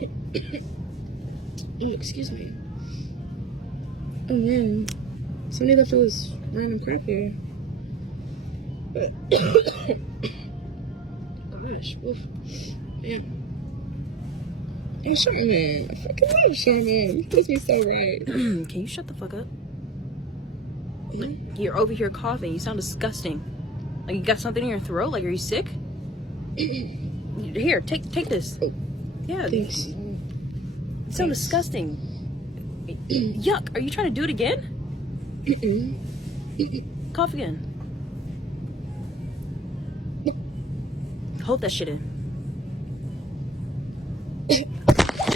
Oh, excuse me. Oh man, somebody left all this random crap here. Gosh, woof. Man. Oh, Charmin. I fucking love Charmin. You supposed to be so right. Can you shut the fuck up? Yeah. You're over here coughing. You sound disgusting. Like you got something in your throat? Like, are you sick? Here, take this. Oh, Yeah. thanks. You sound disgusting. Yuck. Are you trying to do it again? Cough again. Hold that shit in.